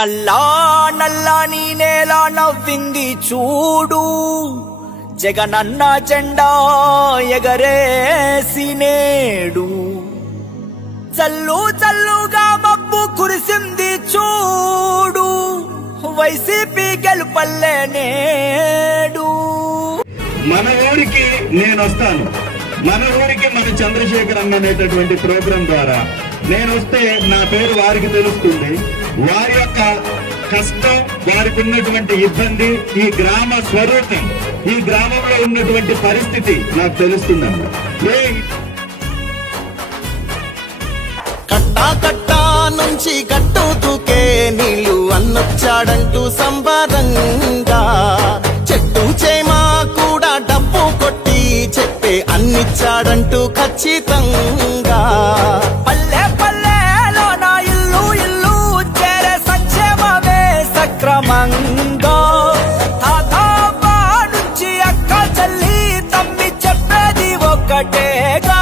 నల్లా నల్లా నీ నేల నవ్వింది చూడు. జగనన్న జెండా ఎగరేసి నేడు. చల్లు చల్లుగా మబ్బు కురిసింది చూడు. వైసీపీ గెలుపల్లే నేడు. మన ఊరికి నేను వస్తాను మన ఊరికి మన చంద్రశేఖరం అనేటటువంటి ప్రోగ్రాం ద్వారా నేను వస్తే నా పేరు వారికి తెలుస్తుంది. వారి యొక్క కష్టం వారికి ఉన్నటువంటి ఇబ్బంది ఈ గ్రామ స్వరూపం ఈ గ్రామంలో ఉన్నటువంటి పరిస్థితి నాకు తెలుస్తుందండి కట్టా కట్టా నుంచి గట్టు దూకే నీళ్ళు అన్నొచ్చాడంటూ సంబరంగా. చెట్టు చేమా కూడా డబ్బు కొట్టి చెప్పే అన్నిచ్చాడంటూ ఖచ్చితంగా. మందో తాతా నుంచి అక్క చెల్లి తమ్మి చెప్పేది ఒక్కటేగా.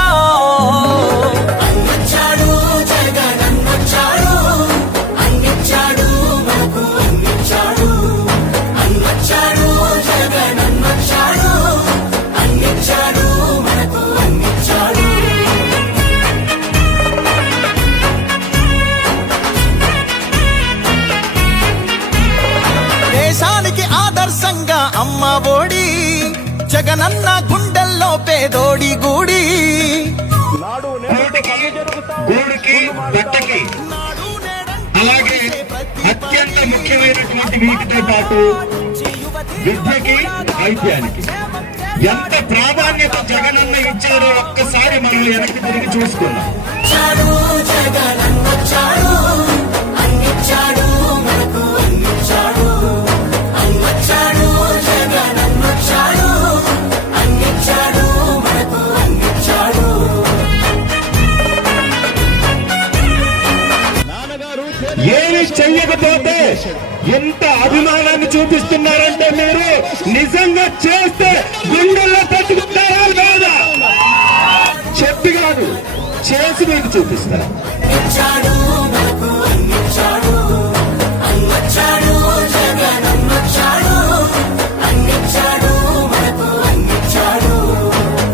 జగనన్న గుండెల్లో పేదోడి గూడి. అలాగే అత్యంత ముఖ్యమైనటువంటి వీటితో పాటు విద్యకి వైద్యానికి. ఎంత ప్రాధాన్యత జగనన్న ఇచ్చారో ఒక్కసారి మనం వెనక్కి తిరిగి చూసుకున్నాం ఎంత అభిమానాన్ని చూపిస్తున్నారంటే మీరు నిజంగా చేస్తే గుండెల్లో తట్టుకుంటారా లేదా? చెప్పి కాదు చేసి మీకు చూపిస్తారు?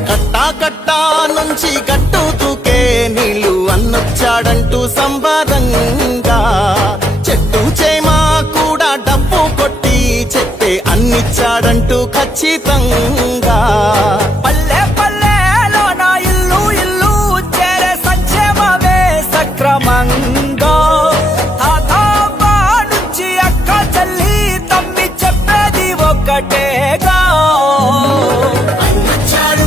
కట్టా కట్టా నుంచి గట్టు తూకే నీళ్ళు అన్నొచ్చాడంటూ సంబరంగా ఖచ్చితంగా. పల్లె పల్లెలో నా ఇల్లు ఇల్లు చేరే సంక్షేమమే సక్రమంగా. నుంచి అక్క చల్లి తమ్మి చెప్పేది ఒక్కటేగా అన్నచ్చాడు